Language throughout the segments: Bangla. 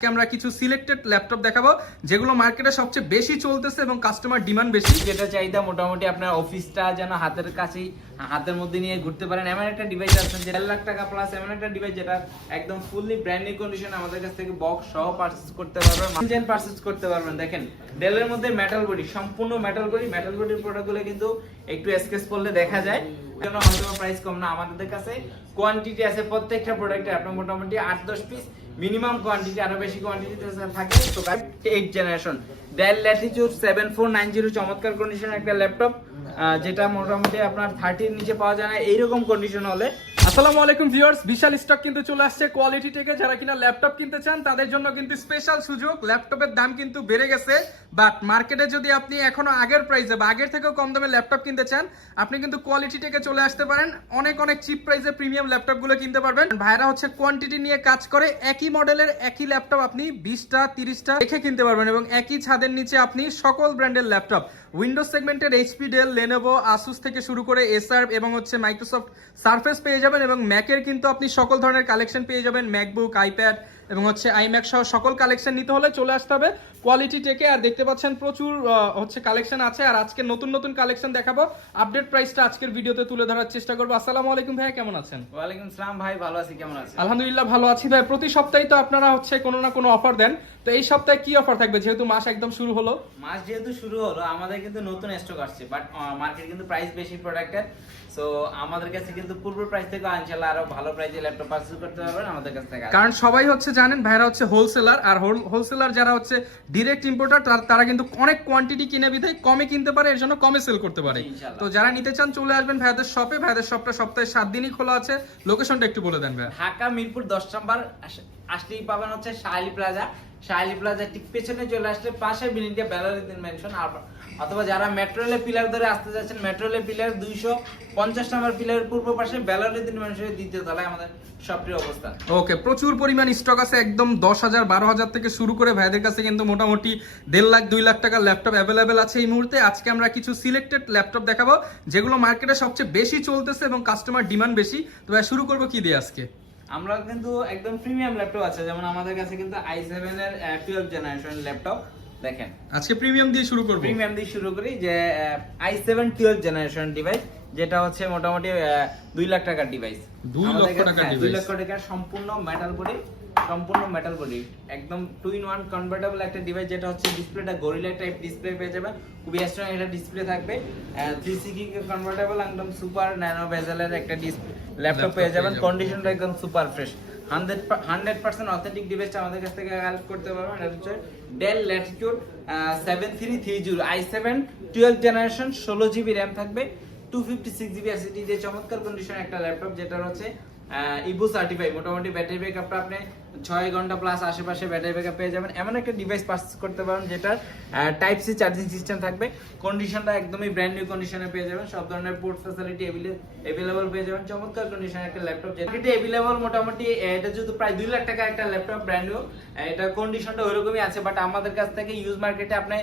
আমরা কিছু সিলেক্টেড ল্যাপটপ দেখাবো যেগুলো মার্কেটে সবচেয়ে বেশি চলতেছে এবং কাস্টমার ডিমান্ড বেশি, যেটা চাহিদা মোটামুটি আপনার অফিসটা যেন হাতের কাছেই হাতের মধ্যে নিয়ে ঘুরতে পারেন এমন একটা ডিভাইস আছে যে 1 লাখ টাকা প্লাস এমন একটা ডিভাইস যেটা একদম ফুললি ব্র্যান্ড নিউ কন্ডিশন আমাদের কাছ থেকে বক্স সহ পারচেজ করতে পারবেন, ইঞ্জিন পারচেজ করতে পারবেন। দেখেন ডেলের মধ্যে মেটাল বডি, সম্পূর্ণ মেটাল বডির প্রোডাক্টগুলো কিন্তু একটু স্কেচ করলে দেখা যায়, কেন হয়তো প্রাইস কম না। আমাদের কাছে কোয়ান্টিটি আছে প্রত্যেকটা প্রোডাক্টে আপনার মোটামুটি 8-10 পিস মিনিমাম কোয়ান্টিটি, আরো বেশি কোয়ান্টিটি থাকে। তো 8 জেনারেশন ডেল ল্যাটিটিউড 7490 চমৎকার কন্ডিশন একটা ল্যাপটপ, যেটা মোটামুটি আপনার 30 নিচে পাওয়া যায় না এইরকম কন্ডিশন হলে। আসসালামু আলাইকুম ভিউয়ার্স, বিশাল স্টক কিন্তু চলে আসছে কোয়ালিটি থেকে। যারা কিনা ল্যাপটপ কিনতে চান তাদের জন্য কিন্তু স্পেশাল সুযোগ। ল্যাপটপের দাম কিন্তু বেড়ে গেছে, বাট মার্কেটে যদি আপনি এখনো আগের প্রাইসে বা আগের থেকেও কম দামে ল্যাপটপ কিনতে চান, আপনি কিন্তু কোয়ালিটি থেকে চলে আসতে পারেন। অনেক অনেক চিপ প্রাইসে প্রিমিয়াম ল্যাপটপগুলো কিনতে পারবেন। ভাইরা হচ্ছে কোয়ান্টিটি নিয়ে কাজ করে, একই মডেলের একই ল্যাপটপ আপনি 20টা 30টা দেখে কিনতে পারবেন এবং একই ছাদের নিচে আপনি সকল ব্র্যান্ডের ল্যাপটপ উইন্ডোজ সেগমেন্টের এইচপি, ডেল, লেনোভো, আসুস থেকে শুরু করে এসার এবং হচ্ছে মাইক্রোসফট সারফেস পেয়ে যাবেন এবং ম্যাকের কিন্তু আপনি সকল ধরনের কালেকশন পেয়ে যাবেন, ম্যাকবুক, আইপ্যাড এবং হচ্ছে আইম্যাক সহ সকল কালেকশন নিতে হলে চলে আসতে হবে কোয়ালিটি টেকে। আর দেখতে পাচ্ছেন প্রচুর হচ্ছে কালেকশন আছে, আর আজকে নতুন নতুন কালেকশন দেখাবো। আপডেট প্রাইসটা আজকের ভিডিওতে তুলে ধরার চেষ্টা করবো। আসসালামু আলাইকুম ভাই, কেমন আছেন? ওয়ালাইকুম আসসালাম ভাই, ভালো আছি, কেমন আছেন? আলহামদুলিল্লাহ ভালো আছি ভাই। প্রতি সপ্তাহে তো আপনারা হচ্ছে কোনো না কোনো অফার দেন, তো এই সপ্তাহে কি অফার থাকবে যেহেতু মাস একদম শুরু হলো? মাস যেহেতু শুরু হলো আমাদের কিন্তু নতুন স্টক আসছে, বাট মার্কেট কিন্তু প্রাইস বেশি প্রোডাক্টের, সো আমাদের কাছে কিন্তু পূর্ব প্রাইস থেকে ইনশাআল্লাহ আরো ভালো প্রাইসে ল্যাপটপ পারচেজ করতে পারবেন আমাদের কাছ থেকে। কারণ সবাই হচ্ছে জানেন ভাইরা হচ্ছে হোলসেলার, আর হোলসেলার যারা হচ্ছে ডিরেক্ট ইম্পোর্টার তারা কিন্তু অনেক কোয়ান্টিটি কিনে বিধায় কমে কিনতে পারে, এর জন্য কমে সেল করতে পারে। তো যারা নিতে চান চলে আসবেন ভাইদের শপে। ভাইদের শপটা সপ্তাহে 7 দিনই খোলা আছে। লোকেশনটা একটু বলে দেন ভাই। ঢাকা মিরপুর 10 নম্বর আসলেই পাবেন হচ্ছে শাহালি প্লাজা। শাহালি প্লাজা ঠিক পেছনে চলে আসলে পাশে বিলিন্ডিয়া ব্যালারিদিন মেনশন, অথবা যারা মেট্রো রেলের পিলার ধরে আসতে যাচ্ছেন মেট্রো রেলের পিলার 250 নম্বর পিলারের পূর্ব পাশে ব্যালারিদিন মেনশনের দ্বিতীয় তলায় আমাদের শপটির অবস্থান। ওকে, প্রচুর পরিমাণ স্টক আছে, একদম 10,000 12,000 থেকে শুরু করে ভাইদের কাছে কিন্তু মোটামুটি 1.5 লাখ 2 লাখ টাকার ল্যাপটপ অ্যাভেলেবেল আছে এই মুহূর্তে। আজকে আমরা কিছু সিলেক্টেড ল্যাপটপ দেখাবো যেগুলো মার্কেটে সবচেয়ে বেশি চলতেছে এবং কাস্টমার ডিমান্ড বেশি। তো ভাই শুরু করবো কি দিয়ে আজকে? আমরা কিন্তু একদম প্রিমিয়াম ল্যাপটপ আছে, যেমন আমাদের কাছে কিন্তু i7 এর 12 জেনারেশন ল্যাপটপ। দেখেন আজকে প্রিমিয়াম দিয়ে শুরু করব। প্রিমিয়াম দিয়ে শুরু করি, যে i7 12 জেনারেশন ডিভাইস, যেটা হচ্ছে মোটামুটি 2 লাখ টাকার ডিভাইস। 2 লক্ষ টাকার ডিভাইস, 2 লক্ষ টাকার সম্পূর্ণ মেটাল বডি, একদম 2-in-1 কনভার্টেবল একটা ডিভাইস, যেটা হচ্ছে ডিসপ্লেটা গরিলা টাইপ ডিসপ্লে পেয়ে যাবে, খুবই স্ট্রং একটা ডিসপ্লে থাকবে। 360 কনভার্টেবল একদম সুপার ন্যানো বেজেলের একটা ল্যাপটপ পেয়ে যাবেন। কন্ডিশনটা একদম সুপার ফ্রেশ, 100% অথেন্টিক ডিভাইসটা আমাদের কাছ থেকে কালেক্ট করতে পারবেন। এটা হচ্ছে del Latitude 7330 i7 12 generation, 16 GB RAM থাকবে, 256 জিবি এসএসডি দিয়ে চমৎকার কন্ডিশন একটা ল্যাপটপ, যেটা হচ্ছে ইবু সার্টিফাই। মোটামুটি ব্যাটারি ব্যাকআপটা আপনি 6 ঘন্টা প্লাস আশেপাশে ব্যাটারি ব্যাকআপ পেয়ে যাবেন। এমন একটা ডিভাইস পারচেজ করতে পারেন যেটার টাইপ সি চার্জিং সিস্টেম থাকবে, কন্ডিশনটা একদমই ব্র্যান্ড নিউ কন্ডিশনে পেয়ে যাবেন, সব ধরনের পোর্ট ফ্যাসিলিটি अवेलेबल পেয়ে যাবেন। চমৎকার কন্ডিশনের একটা ল্যাপটপ, যেটা अवेलेबल মোটামুটি এটা যেহেতু প্রায় 2 লাখ টাকা একটা ল্যাপটপ ব্র্যান্ড নিউ, এটা কন্ডিশনটা ওইরকমই আছে, বাট আমাদের কাছ থেকে ইউজ মার্কেটে আপনি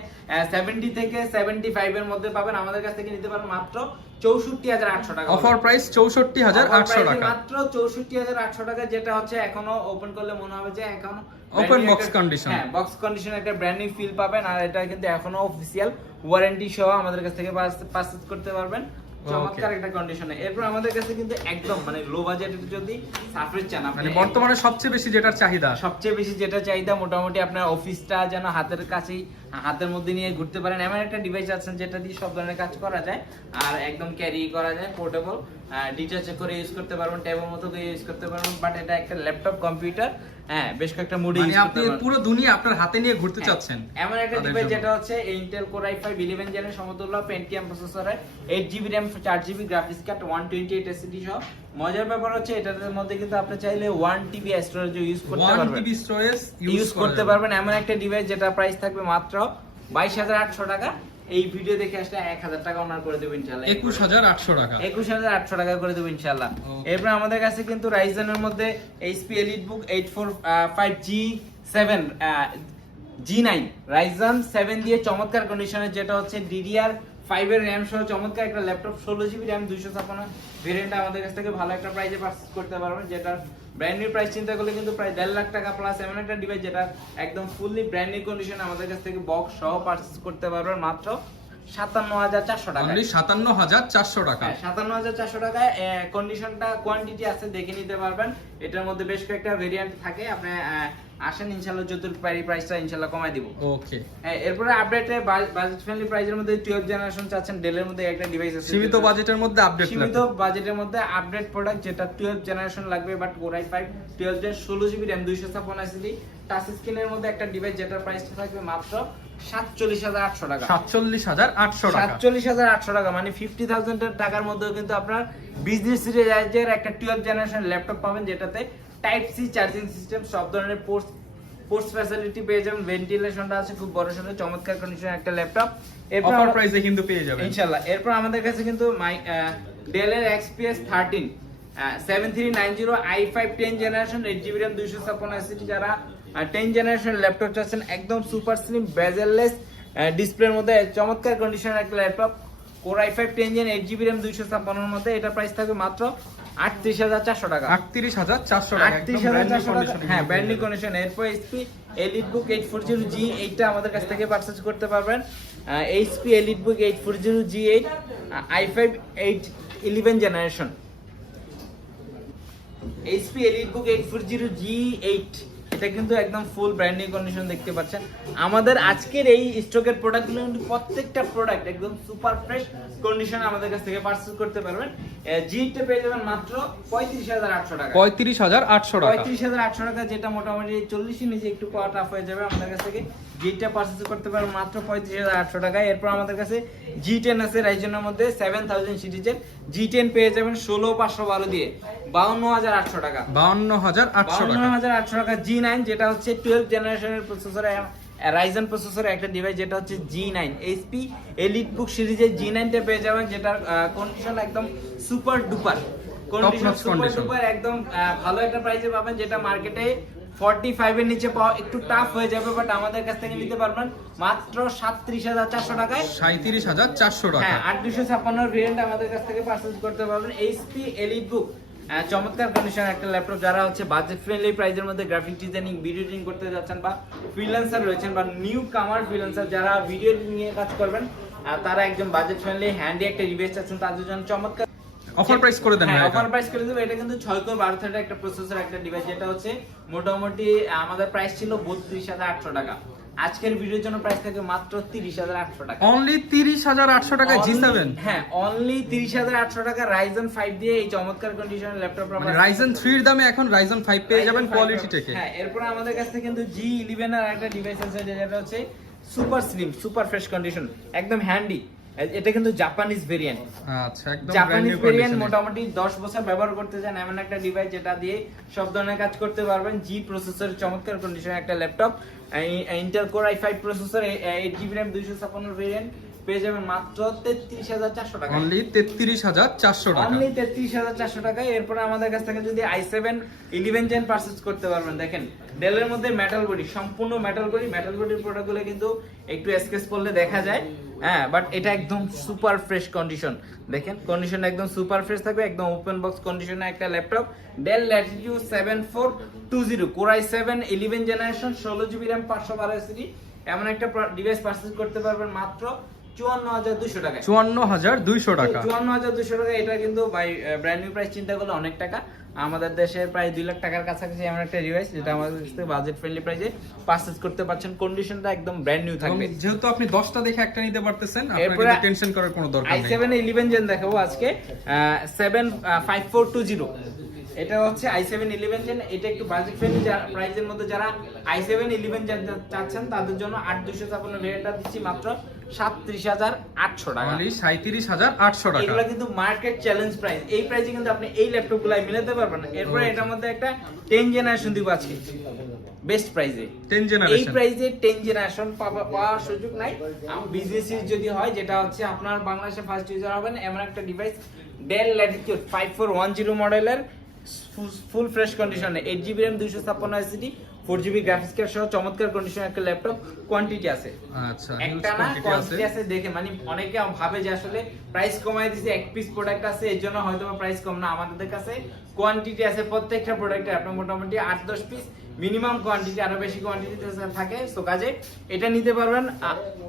70 থেকে 75 এর মধ্যে পাবেন। আমাদের কাছ থেকে নিতে পারেন মাত্র 64,800 টাকা। অফার প্রাইস 64,800 টাকা, মাত্র 64,800 টাকা, যেটা হচ্ছে এখনো ওপেন করলে মনে হবে যে এখনো ওপেন বক্স কন্ডিশন। হ্যাঁ, বক্স কন্ডিশন একটা ব্র্যান্ড নিউ ফিল পাবেন, আর এটা কিন্তু এখনো অফিশিয়াল ওয়ারেন্টি সহ আমাদের কাছ থেকে পারচেজ করতে পারবেন চমৎকার একটা কন্ডিশনে। এরপর আমাদের কাছে কিন্তু একদম মানে লো বাজেটে যদি সারফেস চান, মানে বর্তমানে সবচেয়ে বেশি যেটা চাহিদা মোটামুটি আপনার অফিসটা যেন হাতের কাছেই হাতের মধ্যে নিয়ে ঘুরতে পারেন এমন একটা ডিভাইস আছে, যেটা দিয়ে সব ধরনের কাজ করা যায় আর একদম ক্যারি করা যায়, পোর্টেবল, ডিটাচ করে ইউজ করতে পারবেন, ট্যাবের মতো করে ইউজ করতে পারবেন। বাট এটা একটা ল্যাপটপ কম্পিউটার, হ্যাঁ বেশ কয়েকটা মোডে ইউজ করতে পারবেন, পুরো দুনিয়া আপনার হাতে নিয়ে ঘুরতে চাচ্ছেন এমন একটা ডিভাইস, যেটা হচ্ছে Intel Core i5 11 জেনের সমতুল্য Pentium প্রসেসরে, 8GB RAM 4GB graphics card, 128 SSD সহ। মজার ব্যাপার হচ্ছে এটার মধ্যে কিন্তু আপনি চাইলে 1TB স্টোরেজ ইউজ করতে পারবেন, 1TB স্টোরেজ ইউজ করতে পারবেন। এমন একটা ডিভাইস যেটা প্রাইস থাকবে মাত্র 22,800 টাকা। এই ভিডিও দেখে আসলে 1,000 টাকা অনার করে দেব ইনশাআল্লাহ। 21,800 টাকা, 21,800 টাকা করে দেব ইনশাআল্লাহ। এরপর আমাদের কাছে কিন্তু Ryzen এর মধ্যে HP EliteBook 845G7 G9 Ryzen 7 দিয়ে চমৎকার কন্ডিশনের, যেটা হচ্ছে DDR 5 এর RAM সহ চমৎকার একটা ল্যাপটপ 16GB RAM 256 ভেরিয়েন্ট আমাদের কাছ থেকে ভালো একটা প্রাইসে পারচেজ করতে পারবেন, যেটা ব্র্যান্ড নিউ প্রাইস চিন্তা করলে কিন্তু প্রায় 1.5 লাখ টাকা প্লাস এমন একটা ডিভাইস যেটা একদম ফুললি ব্র্যান্ড নিউ কন্ডিশন আমাদের কাছ থেকে বক্স সহ পারচেজ করতে পারবেন মাত্র 57,400 টাকা। অনলি 57,400 টাকা। 57,400 টাকায় কন্ডিশনটা কোয়ান্টিটি আছে দেখে নিতে পারবেন। এটার মধ্যে বেশ কয়েকটা ভেরিয়েন্ট থাকে, আপনি আসেন ইনশাআল্লাহ যতুর প্রাইসটা ইনশাআল্লাহ কমাই দিব। ওকে, এরপরে আপডেটে বাজেট ফ্রেন্ডলি প্রাইসের মধ্যে 12 জেনারেশন চাচ্ছেন, ডেলের মধ্যে একটা ডিভাইস আছে সীমিত বাজেটের মধ্যে আপডেট, সীমিত বাজেটের মধ্যে আপডেট প্রোডাক্ট যেটা 12 জেনারেশন লাগবে, but Core i5 12 gen 16GB RAM 256 SSD touch স্ক্রিনের মধ্যে একটা ডিভাইস যেটার প্রাইসটা থাকবে মাত্র 47,800 টাকা। 47,800 টাকা। 47,800 টাকা মানে 50,000 টাকার মধ্যেও কিন্তু আপনার বিজনেস সিরিজের একটা 12 জেনারেশন ল্যাপটপ পাবেন, যেটাতে টাইপ সি চার্জিং সিস্টেম, সব ধরনের পোর্টস ফ্যাসিলিটি পেয়ে যাবেন, ভেন্টিলেশনটা আছে খুব বড় সড়ো চমৎকার কন্ডিশনের একটা ল্যাপটপ। এরপর অফার প্রাইসে কিন্তু পেয়ে যাবেন ইনশাআল্লাহ। এরপর আমাদের কাছে কিন্তু ডেল এর XPS 13 7390 i5 10 generation 8GB RAM 256 SSD যারা 10 জেনারেশন ল্যাপটপ চাচ্ছেন, একদম সুপার স্লিম বেজেললেস ডিসপ্লের মধ্যে চমৎকার কন্ডিশনের একটা laptop Core i5 10 gen 8GB RAM 256 এর মধ্যে, এটা প্রাইস থাকবে মাত্র 38,400 টাকা। 38,400 টাকা, 38,400 টাকা, হ্যাঁ ব্র্যান্ড নিউ কন্ডিশন। এরপর HP EliteBook 840G, এইটা আমাদের কাছ থেকে পারচেজ করতে পারবেন। HP EliteBook 840G8 i5 11 generation, HP EliteBook 840G8, এটা কিন্তু একদম ফুল ব্র্যান্ড নিউ কন্ডিশন দেখতে পাচ্ছেন। আমাদের আজকের এই স্টকের প্রোডাক্টগুলো কিন্তু প্রত্যেকটা প্রোডাক্ট একদম সুপার ফ্রেশ কন্ডিশনে আমাদের কাছ থেকে পারচেজ করতে পারবেন। G8 পেয়ে যাবেন মাত্র 35,800 টাকা। 35,800 টাকা। 35,800 টাকা, যেটা মোটামুটি 40 এর নিচে একটু পাওয়া টাফ হয়ে যাবে। আমাদের কাছ থেকে G8 পারচেজ করতে পারবেন মাত্র 35,800 টাকায়। এরপর আমাদের কাছে G10 আছে রাইজেনের মধ্যে 7000 সিরিজের, G10 পেয়ে যাবেন 16512 দিয়ে 52,800 টাকা। 52,800 টাকা। G9 যেটা হচ্ছে 12 জেনারেশনের প্রসেসর, রাইজেন প্রসেসরের একটা ডিভাইস যেটা হচ্ছে G9 HP EliteBook সিরিজের G9 টা পেয়ে যাবেন, যেটার কন্ডিশন একদম super duper condition, super duper একদম ভালো একটা প্রাইসে পাবেন, যেটা মার্কেটে 45 এর নিচে পাওয়া একটু টাফ হয়ে যাবে, বাট আমাদের কাছ থেকে নিতে পারবেন মাত্র 37,400 টাকায়। 37,400 টাকা। হ্যাঁ 8256 ভেরিয়েন্ট আমাদের কাছ থেকে পারচেজ করতে পারবেন। HP EliteBook চমৎকার কন্ডিশন একটা ল্যাপটপ, যারা হচ্ছে বাজেট ফ্রেন্ডলি প্রাইসের মধ্যে গ্রাফিক ডিজাইনিং, ভিডিও এডিটিং করতে যাচ্ছেন, বা ফ্রিল্যান্সার রয়েছেন, বা নিউ কামার ফ্রিল্যান্সার যারা ভিডিও এডিটিং নিয়ে কাজ করবেন, তারা একদম বাজেট ফ্রেন্ডলি হ্যান্ডি একটা ডিভাইস আছেন, তাদের জন্য চমৎকার অফার প্রাইস করে দেন। হ্যাঁ অফার প্রাইস করে দেব। এটা কিন্তু 6 কোর 12 থ্রেডের একটা প্রসেসর একটা ডিভাইস, যেটা হচ্ছে মোটামুটি আমাদের প্রাইস ছিল 32,800 টাকা। আজকের ভিডিওর জন্য প্রাইস থাকে মাত্র 30,800 টাকা। অনলি 30,800 টাকা G7। হ্যাঁ অনলি 30,800 টাকা Ryzen 5 দিয়ে এই চমৎকার কন্ডিশনের ল্যাপটপ মানে Ryzen 3 এর দামে এখন Ryzen 5 পেয়ে যাবেন কোয়ালিটি থেকে। হ্যাঁ এরপর আমাদের কাছে কিন্তু G11 এর একটা ডিভাইস আছে, যেটা হচ্ছে super slim super fresh condition একদম হ্যান্ডি। এটা কিন্তু জাপানিজ ভেরিয়েন্ট। আচ্ছা একদম জাপানিজ ভেরিয়েন্ট, মোটামুটি 10 বছর ব্যবহার করতে চান এমন একটা ডিভাইস, যেটা দিয়ে সব ধরনের কাজ করতে পারবেন। জি প্রসেসরের চমৎকার কন্ডিশনের একটা laptop, Intel Core i5 processor 8GB RAM 256 variant পেয়ে যাবেন মাত্র 33,400 টাকা। অনলি 33,400 টাকা। অনলি 33,400 টাকায়। এরপর আমাদের কাছ থেকে যদি i7 11 জেন পারচেজ করতে পারবেন, দেখেন ডেলের মধ্যে মেটাল বডি, সম্পূর্ণ মেটাল বডির প্রোডাক্টগুলো কিন্তু একটু স্কেচ করলে দেখা যায়, হ্যাঁ বাট এটা একদম সুপার ফ্রেশ কন্ডিশন। দেখেন কন্ডিশন একদম সুপার ফ্রেশ থাকবে, একদম ওপেন বক্স কন্ডিশনে একটা laptop del Latitude 7420 Core i7 11 generation 16GB RAM 512 SSD এমন একটা ডিভাইস পারচেজ করতে পারবেন মাত্র 54,200 টাকা। 54,200 টাকা। 54,200 টাকা। এটা কিন্তু ভাই ব্র্যান্ড নিউ প্রাইস চিন্তা করলে অনেক টাকা। আমাদের দেশে প্রায় 2 লাখ টাকার কাছাকাছি এমন একটা ডিভাইস, যেটা আমাদের কাছ থেকে বাজেট ফ্রেন্ডলি প্রাইসে পারচেজ করতে পারছেন। কন্ডিশনটা একদম ব্র্যান্ড নিউ থাকবে। যেহেতু আপনি 10টা দেখে একটা নিতে পারতেছেন, আপনাকে টেনশন করার কোনো দরকার নেই। i7 11 জেন দেখাবো আজকে 75420। এটা হচ্ছে i7 11 জেন। এটা একটু বাজেট ফ্রেন্ডলি প্রাইসের মধ্যে যারা i7 11 জেন চাচ্ছেন, তাদের জন্য 8256 ভেরিয়েন্টটা দিচ্ছি মাত্র 37,800 টাকা। অনলি 37,800 টাকা। এগুলো কিন্তু মার্কেট চ্যালেঞ্জ প্রাইস। এই প্রাইসে কিন্তু আপনি এই ল্যাপটপগুলো মিলাতে পারবেন না। এরপরে এটার মধ্যে একটা 10 জেনারেশন দিব আজকে বেস্ট প্রাইসে। 10 জেনারেশন এই প্রাইসে 10 জেনারেশন পাওয়ার সুযোগ নাই। বিজনেস যদি হয়, যেটা হচ্ছে আপনার বাংলাদেশে ফার্স্ট ইউজার হবেন এমন একটা ডিভাইস, ডেল ল্যাটিটিউড 5410 মডেলের ফুল ফ্রেশ কন্ডিশনে 8GB RAM 256 SSD 4GB graphics card সহ চমৎকার কন্ডিশন একটা ল্যাপটপ কোয়ান্টিটি আছে। আচ্ছা, একটা না কোয়ান্টিটি আছে দেখে মানে অনেকে ভাবে যে আসলে প্রাইস কমায় দিয়েছে, এক পিস প্রোডাক্ট আছে এর জন্য হয়তো প্রাইস কম না, আমাদের কাছে কোয়ান্টিটি আছে প্রত্যেকটা প্রোডাক্টে আপনার মোটামুটি 8-10 পিস মিনিমাম কোয়ান্টিটি, আরো বেশি কোয়ান্টিটি থাকে। সো কাজে এটা নিতে পারবেন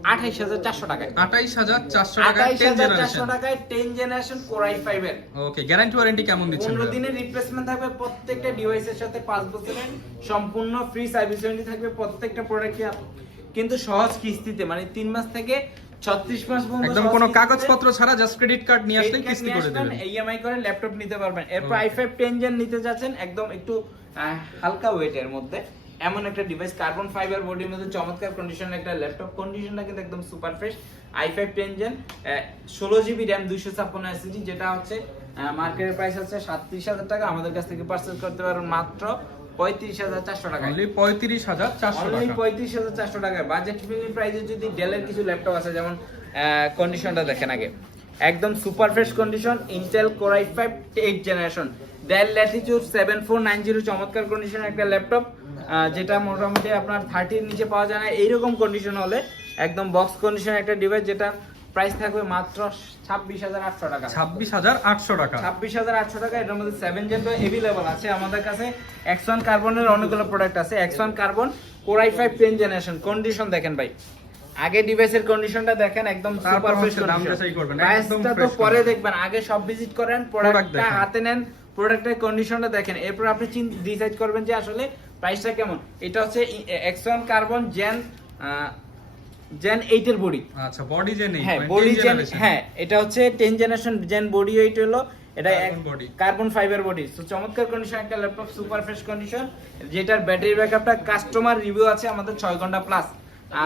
28400 টাকায়। 28400 টাকায় 28400 টাকায় 10 জেনারেশন কোর i5 এর। ওকে, গ্যারান্টি ওয়ারেন্টি কেমন দিচ্ছেন? 15 দিনের রিপ্লেসমেন্ট থাকবে প্রত্যেকটা ডিভাইসের সাথে, 5 বছরের সম্পূর্ণ ফ্রি সার্ভিস ওয়ারেন্টি থাকবে প্রত্যেকটা প্রোডাক্টে, কিন্তু সহজ কিস্তিতে, মানে 3 মাস থেকে 36 মাস পর্যন্ত একদম কোনো কাগজপত্র ছাড়া জাস্ট ক্রেডিট কার্ড নিয়ে আসলে কিস্তি করে দিবেন, ইএমআই করে ল্যাপটপ নিতে পারবেন। এরপর i5 10 জেন নিতে যাচ্ছেন, একদম একটু হালকা ওয়েটের মধ্যে এমন একটা ডিভাইস, কার্বন ফাইবার বডির মধ্যে চমৎকার কন্ডিশনের একটা ল্যাপটপ, কন্ডিশনটা কিন্তু একদম super fresh. i5 10 gen 16GB RAM 256 SSD, যেটা হচ্ছে মার্কেটের প্রাইস হচ্ছে 37000 টাকা, আমাদের কাছ থেকে পারচেজ করতে পারবেন মাত্র 35400 টাকা। অনলি 35400 অনলি টাকা। 35400 টাকায় বাজেট ফ্রেন্ডলি প্রাইসে যদি ডেলের কিছু ল্যাপটপ আছে, যেমন কন্ডিশনটা দেখেন আগে, একদম super fresh condition, Intel core i5 8 generation, del Latitude 7490 চমৎকার কন্ডিশনের একটা ল্যাপটপ, যেটা মোটামুটি আপনার 30 এর নিচে পাওয়া যায় না। এইরকম কন্ডিশন হলে একদম বক্স কন্ডিশন একটা ডিভাইস, যেটা প্রাইস থাকবে মাত্র 26800 টাকা। 26800 টাকা। 26800 টাকা। এটার মধ্যে 7 জেন अवेलेबल আছে আমাদের কাছে। X1 কার্বনের অনেকগুলো প্রোডাক্ট আছে। X1 carbon core i5 10 generation, condition দেখেন ভাই, আগে ডিভাইসের কন্ডিশনটা দেখেন, একদম সুপার ফ্রেশ কন্ডিশন। প্রাইসটা তো পরে দেখবেন, আগে সব ভিজিট করেন, প্রোডাক্টটা হাতে নেন, প্রোডাক্টের কন্ডিশনটা দেখেন, এরপর আপনি ডিসাইড করবেন যে আসলে প্রাইসটা কেমন। এটা হচ্ছে X1 কার্বন জেন 8 এর বডি। আচ্ছা, বডি জেন 8, হ্যাঁ বডি জেন, হ্যাঁ এটা হচ্ছে 10 জেনারেশন জেন বডি 8 হলো, এটা কার্বন ফাইবার বডি। সো চমৎকার কন্ডিশন একটা ল্যাপটপ, সুপার ফ্রেশ কন্ডিশন, যেটার ব্যাটারি ব্যাকআপটা কাস্টমার রিভিউ আছে আমাদের 6 ঘন্টা প্লাস।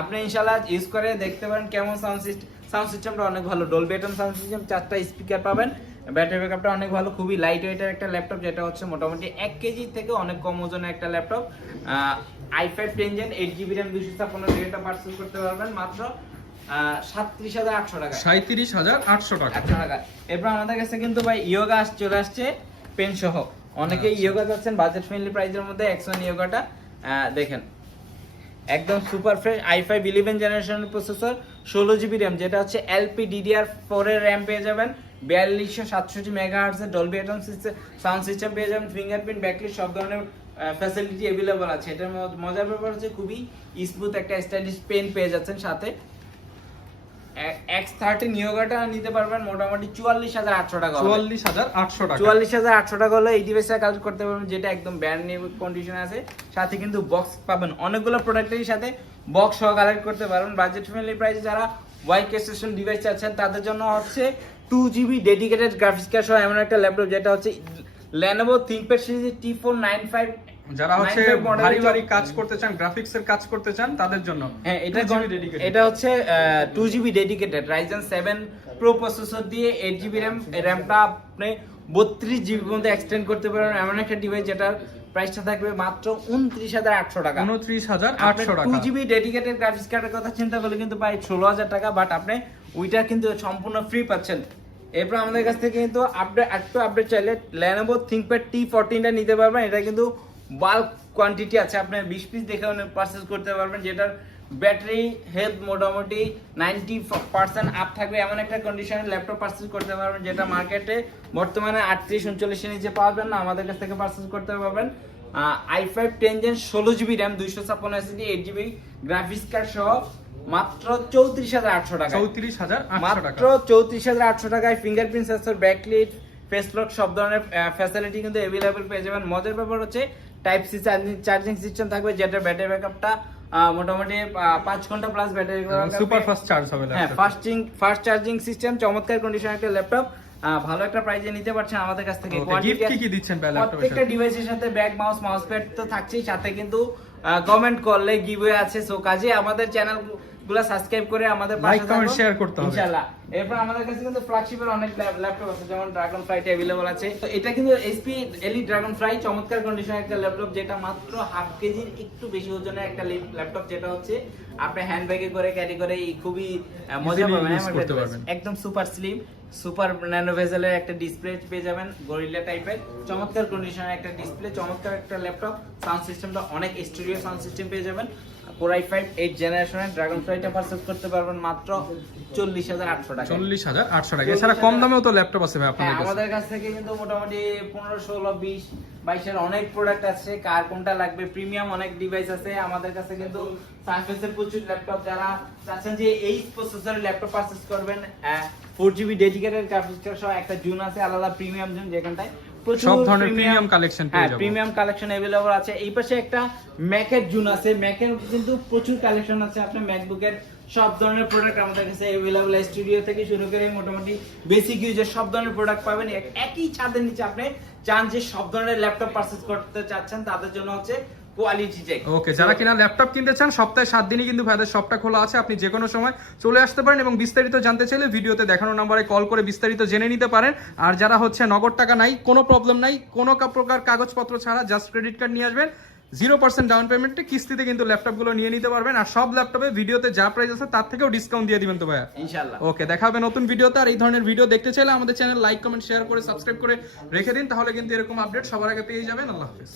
আপনি ইনশাআল্লাহ ইউজ করে দেখতে পারেন কেমন সাউন্ড সিস্টেমটা অনেক ভালো, ডলবি অ্যাটম সাউন্ড সিস্টেম, 4টা স্পিকার পাবেন, ব্যাটারি ব্যাকআপটা অনেক ভালো, খুবই লাইট ওয়েটের একটা ল্যাপটপ, যেটা হচ্ছে মোটামুটি 1 কেজি থেকে অনেক কম ওজনের একটা laptop. i5 10 gen 8GB RAM 256 এটা পারচেজ করতে পারবেন মাত্র 37800 টাকা। 37800 টাকা। এরপর আমাদের কাছে কিন্তু ভাই ইয়োগা চলে আসছে পেন সহ, অনেকে ইয়োগা যাচ্ছেন বাজেট ফ্রেন্ডলি প্রাইসের মধ্যে। X1 ইয়োগাটা দেখেন, একদম সুপার ফ্রেশ, i5 11 জেনারেশনের প্রসেসর, 16GB RAM, যেটা হচ্ছে LPDDR4 এর RAM পেয়ে যাবেন, 4267 মেগাহার্টজ এর ডলবি অ্যাটম সাউন্ড সিস্টেম পেয়ে যাবেন, ফিঙ্গারপ্রিন্ট, ব্যাকলিট সব ধরনের ফ্যাসিলিটি अवेलेबल আছে। এটার মজার ব্যাপার হচ্ছে খুবই স্মুথ একটা স্টাইলিশ পেন পেয়ে যাচ্ছেন সাথে। X13 ইয়োগাটা নিতে পারবেন মোটামুটি 44800 টাকা। 44800 টাকা। 44800 টাকা হলে এই ডিভাইসটা কালেক্ট করতে পারবেন, যেটা একদম ব্র্যান্ড নিউ কন্ডিশনে আছে। সাথে কিন্তু বক্স পাবেন, অনেকগুলো প্রোডাক্টেরই সাথে বক্স সহ কালেক্ট করতে পারবেন। বাজেট ফ্রেন্ডলি প্রাইসে যারা ওয়াইড স্টেশন ডিভাইস চাচ্ছেন তাদের জন্য হচ্ছে 2GB ডেডিকেটেড গ্রাফিক্স কার্ড সহ এমন একটা ল্যাপটপ, যেটা হচ্ছে Lenovo ThinkPad সিরিজের T495, যারা হচ্ছে ভারী ভারী কাজ করতে চান, গ্রাফিক্সের কাজ করতে চান তাদের জন্য। হ্যাঁ এটা হচ্ছে 2GB dedicated Ryzen 7 Pro processor দিয়ে 8GB RAM, র‍্যামটা আপনি 32GB পর্যন্ত এক্সটেন্ড করতে পারেন, এমন একটা ডিভাইস যেটার প্রাইসটা থাকবে মাত্র 29800 টাকা। 29800 টাকা। 2GB ডেডিকেটেড গ্রাফিক্স কার্ডের কথা চিন্তা করলে কিন্তু প্রায় 16000 টাকা, বাট আপনি ওইটা কিন্তু সম্পূর্ণ ফ্রি পাচ্ছেন। এরপর আমাদের কাছ থেকে কিন্তু আপডেট চাইলে Lenovo ThinkPad T14 টা নিতে পারবেন। এটা কিন্তু বাল্ক কোয়ান্টিটি আছে, আপনি 20 পিস দেখে পারচেজ করতে পারবেন, যেটার ব্যাটারি হেলথ মোটামুটি 90% আপ থাকবে, এমন একটা কন্ডিশনের ল্যাপটপ পারচেজ করতে পারবেন, যেটা মার্কেটে বর্তমানে 38-39 এর নিচে পাওয়া যায় না, আমাদের কাছ থেকে পারচেজ করতে পারবেন। i5 10 gen 16GB RAM 256 SSD 8GB graphics card সহ মাত্র 34800 টাকা। 34800 টাকা। মাত্র 34800 টাকায় fingerprint sensor, backlit, face lock সব ধরনের ফ্যাসিলিটি কিন্তু अवेलेबल পেয়ে যাবেন। মজার ব্যাপার হচ্ছে টাইপ সি চার্জিং সিস্টেম থাকবে, যেটা ব্যাটারি ব্যাকআপটা মোটামুটি 5 ঘন্টা plus battery backup, super fast charge হবে। হ্যাঁ ফাস্ট চার্জিং সিস্টেম, চমৎকার কন্ডিশন একটা ল্যাপটপ, ভালো একটা প্রাইসে নিতে পারছেন আমাদের কাছ থেকে। গিফট কি দিচ্ছেন ভাই ল্যাপটপের সাথে? প্রত্যেকটা ডিভাইসের সাথে ব্যাগ, মাউস, মাউসপ্যাড তো থাকছেই, সাথে কিন্তু কমেন্ট করলে গিভওয়ে আছে। সো কাজে আমাদের চ্যানেল গুলা সাবস্ক্রাইব করে আমাদের পাশে লাইক কমেন্ট শেয়ার করতে হবে ইনশাআল্লাহ। এরপর আমাদের কাছে কিন্তু ফ্ল্যাগশিপের অনেক ল্যাপটপ আছে, যেমন ড্রাগন ফ্লাই अवेलेबल আছে। তো এটা কিন্তু HP এলিট ড্রাগন ফ্লাই, চমৎকার কন্ডিশনের একটা ল্যাপটপ, যেটা মাত্র 1/2 কেজির একটু বেশি ওজনের একটা ল্যাপটপ, যেটা হচ্ছে আপনি হ্যান্ডব্যাগে করে ক্যারি করে খুবই মজা পাবেন, একদম সুপার স্লিম। সুপার ন্যানো ভেজেলের একটা ডিসপ্লে পেয়ে যাবেন, গরিলা টাইপের চমৎকার কন্ডিশনের একটা ডিসপ্লে, চমৎকার একটা ল্যাপটপ। সাউন্ড সিস্টেমটা অনেক স্টুডিও সাউন্ড সিস্টেম পেয়ে যাবেন। Core i5 8 জেনারেশনের ড্রাগন ফ্লাইটা পারচেজ করতে পারবেন মাত্র 40,800 টাকা। 40,800 টাকা। এছাড়া কম দামেও তো ল্যাপটপ আছে ভাই আপনাদের কাছে? আমাদের কাছ থেকে কিন্তু মোটামুটি 15, 16, 20, 22 এর অনেক প্রোডাক্ট আছে। কার কোনটা লাগবে, প্রিমিয়াম অনেক ডিভাইস আছে আমাদের কাছে। কিন্তু সারফেসের প্রচুর ল্যাপটপ, যারা চাচ্ছেন যে এই প্রসেসরের ল্যাপটপ পারচেজ করবেন, 4GB ডেডিকেটেড গ্রাফিক্স কার্ড সহ একটা জোন আছে আলাদা, প্রিমিয়াম জোন, যেখানটায় সব ধরনের প্রিমিয়াম কালেকশন পেয়ে যাবেন। প্রিমিয়াম কালেকশন अवेलेबल আছে। এই পাশে একটা ম্যাকের জোন আছে, ম্যাকের কিন্তু প্রচুর কালেকশন আছে। আপনি ম্যাকবুকের সব ধরনের প্রোডাক্ট আমাদের কাছে अवेलेबल, স্টুডিও থেকে শুরু করে মোটামুটি বেসিক ইউজের সব ধরনের প্রোডাক্ট পাবেন একই ছাদের নিচে। আপনি চান যে সব ধরনের ল্যাপটপ পারচেজ করতে চাচ্ছেন, তাদের জন্য হচ্ছে কোয়ালিটি চেক। ওকে, যারা কিনা ল্যাপটপ কিনতে চান সপ্তাহে 7 দিনই কিন্তু ভাইদের শপটা খোলা আছে, আপনি যে কোনো সময় চলে আসতে পারেন এবং বিস্তারিত জানতে চাইলে ভিডিওতে দেখানো নম্বরে কল করে বিস্তারিত জেনে নিতে পারেন। আর যারা হচ্ছে নগদ টাকা নাই, কোনো প্রবলেম নাই, কোনো প্রকার কাগজপত্র ছাড়া জাস্ট ক্রেডিট কার্ড নিয়ে আসবেন, 0% ডাউন পেমেন্টে কিস্তিতে কিন্তু ল্যাপটপগুলো নিয়ে নিতে পারবেন। আর সব ল্যাপটপে ভিডিওতে যা প্রাইস আছে তার থেকেও ডিসকাউন্ট দিয়ে দিবেন তো ভাইয়া ইনশাআল্লাহ। ওকে, দেখা হবে নতুন ভিডিওতে। আর এই ধরনের ভিডিও দেখতে চাইলে আমাদের চ্যানেল লাইক, কমেন্ট, শেয়ার করে সাবস্ক্রাইব করে রেখে দিন, তাহলে কিন্তু এরকম আপডেট সবার আগে পেয়ে যাবেন। আল্লাহ হাফেজ।